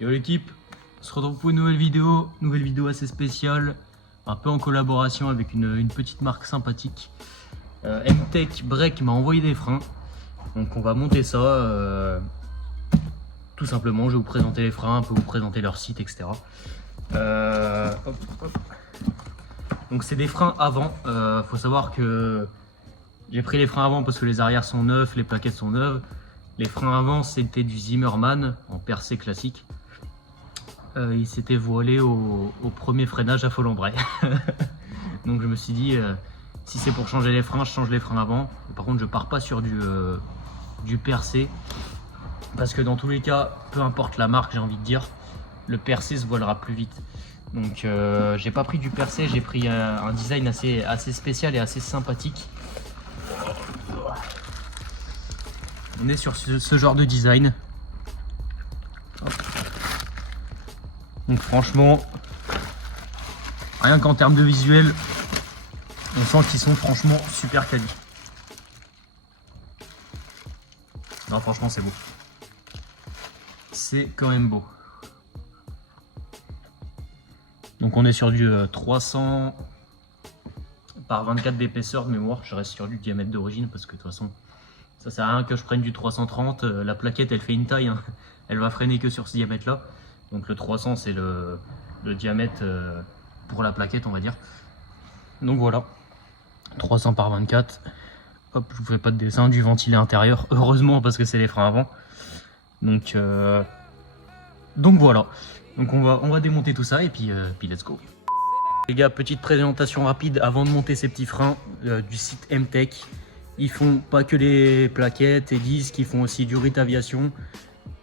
Yo l'équipe, on se retrouve pour une nouvelle vidéo assez spéciale, un peu en collaboration avec une petite marque sympathique. M-Tech Break m'a envoyé des freins, donc on va monter ça. Tout simplement, je vais vous présenter les freins, un peu vous présenter leur site, etc. Hop. Donc c'est des freins avant, faut savoir que j'ai pris les freins avant parce que les arrières sont neufs, les plaquettes sont neuves. Les freins avant c'était du Zimmermann en percé classique. Il s'était voilé au premier freinage à Folembray. Donc je me suis dit, si c'est pour changer les freins, je change les freins avant. Par contre je pars pas sur du percé. Parce que dans tous les cas, peu importe la marque, j'ai envie de dire, le percé se voilera plus vite. Donc j'ai pas pris du percé, j'ai pris un design assez spécial et assez sympathique. On est sur ce genre de design. Hop. Donc franchement, rien qu'en termes de visuel, on sent qu'ils sont franchement super quali. Non franchement c'est beau. C'est quand même beau. Donc on est sur du 300 par 24 d'épaisseur de mémoire. Je reste sur du diamètre d'origine parce que de toute façon ça sert à rien que je prenne du 330. La plaquette elle fait une taille, hein. Elle va freiner que sur ce diamètre là. Donc le 300 c'est le diamètre pour la plaquette on va dire. Donc voilà, 300 par 24. Hop, je vous fais pas de dessin, du ventilé intérieur, heureusement parce que c'est les freins avant. Donc voilà, donc on va démonter tout ça et puis let's go. Les gars, petite présentation rapide avant de monter ces petits freins du site M-Tech. Ils font pas que les plaquettes et disques, ils font aussi du RIT aviation.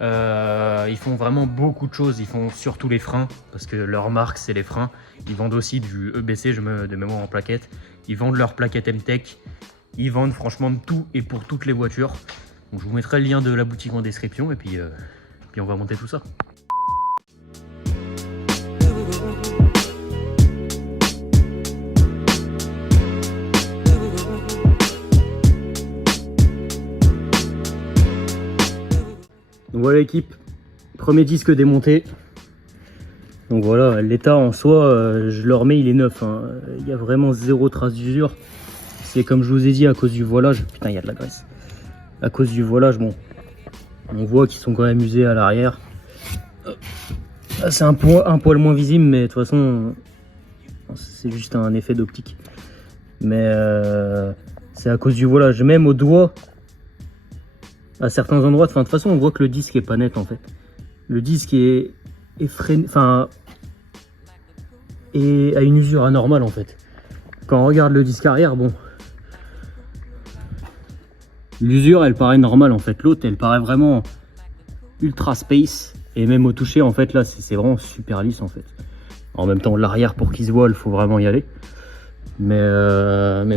Ils font vraiment beaucoup de choses, ils font surtout les freins parce que leur marque c'est les freins. Ils vendent aussi du EBC, de mémoire en plaquettes. Ils vendent leurs plaquettes M-Tech. Ils vendent franchement de tout et pour toutes les voitures. Donc je vous mettrai le lien de la boutique en description et puis on va monter tout ça. Donc voilà l'équipe, premier disque démonté. Donc voilà, l'état en soi, je le remets, il est neuf, hein. Il y a vraiment zéro trace d'usure. C'est comme je vous ai dit à cause du voilage. Putain, il y a de la graisse. À cause du voilage, bon, on voit qu'ils sont quand même usés à l'arrière. C'est un poil moins visible, mais de toute façon, c'est juste un effet d'optique. Mais c'est à cause du voilage. Même au doigt, à certains endroits, de toute façon, on voit que le disque est pas net en fait. Le disque est freiné, enfin, et a une usure anormale en fait. Quand on regarde le disque arrière, bon, l'usure elle paraît normale en fait, l'autre elle paraît vraiment ultra space et même au toucher en fait là c'est vraiment super lisse en fait. En même temps l'arrière pour qu'il se voile faut vraiment y aller, mais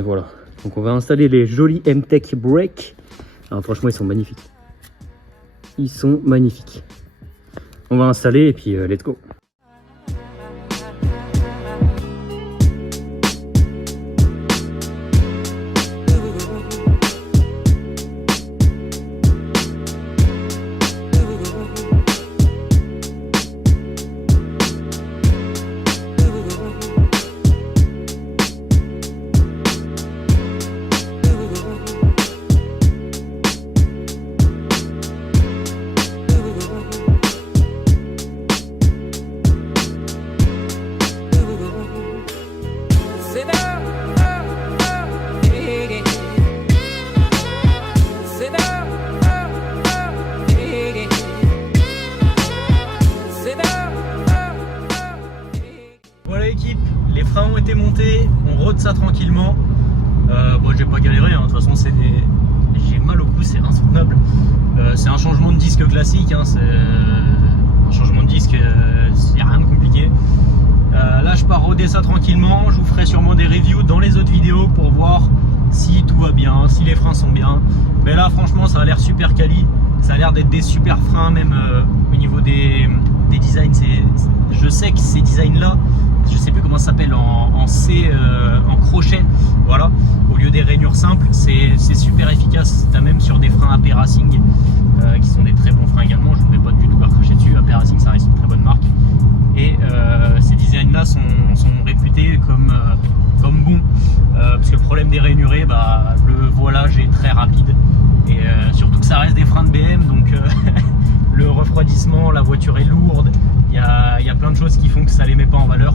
voilà. Donc on va installer les jolis M-Tech Break. Alors franchement ils sont magnifiques, ils sont magnifiques. On va installer et puis let's go. Voilà l'équipe, les freins ont été montés, on rôde ça tranquillement. Bon, j'ai pas galéré, hein. De toute façon j'ai mal au cou, c'est insoutenable. C'est un changement de disque classique, hein. C'est un changement de disque, c'est rien de compliqué. Là je pars rôder ça tranquillement, je vous ferai sûrement des reviews dans les autres vidéos pour voir si tout va bien, si les freins sont bien. Mais là franchement ça a l'air super quali, ça a l'air d'être des super freins même au niveau des designs. Je sais que ces designs là, je sais plus comment ça s'appelle, en C, en crochet, voilà, au lieu des rainures simples, c'est super efficace. Tu as même sur des freins AP Racing qui sont des très bons freins également. Je ne voudrais pas du tout leur cracher dessus. AP Racing ça reste problème des rainurés, bah, le voilage est très rapide. Et surtout que ça reste des freins de BM, donc le refroidissement, la voiture est lourde, il y a plein de choses qui font que ça les met pas en valeur.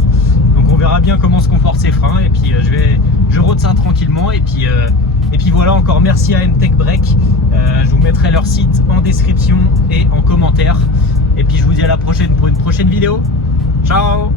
Donc on verra bien comment se comportent ces freins, et puis je rôde ça tranquillement, et puis voilà, encore merci à MTech Break. Je vous mettrai leur site en description et en commentaire. Et puis je vous dis à la prochaine pour une prochaine vidéo. Ciao!